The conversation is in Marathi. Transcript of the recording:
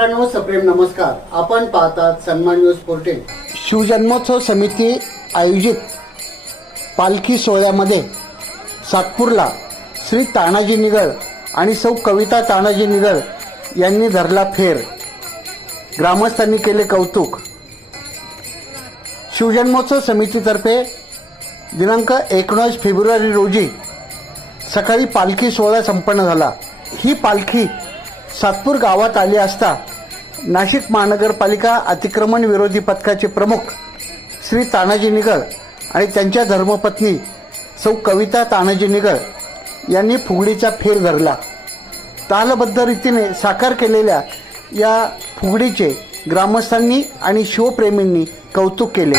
मित्रांनो सप्रेम नमस्कार. आपण पाहतात सन्मान न्यूज फोर्टीन शिवजन्मोत्सव समिती आयोजित पालखी सोहळ्यामध्ये सातपूरला श्री तानाजी निगळ आणि सौ कविता तानाजी निगळ यांनी धरला फेर. ग्रामस्थांनी केले कौतुक. शिवजन्मोत्सव समितीतर्फे दिनांक एकोणीस फेब्रुवारी रोजी सकाळी पालखी सोहळा संपन्न झाला. ही पालखी सातपूर गावात आली असता नाशिक महानगरपालिका अतिक्रमण विरोधी पथकाचे प्रमुख श्री तानाजी निगळ आणि त्यांच्या धर्मपत्नी सौ कविता तानाजी निगळ यांनी फुगडीचा फेर धरला. तालबद्ध रीतीने साकार केलेल्या या फुगडीचे ग्रामस्थांनी आणि शिवप्रेमींनी कौतुक केले.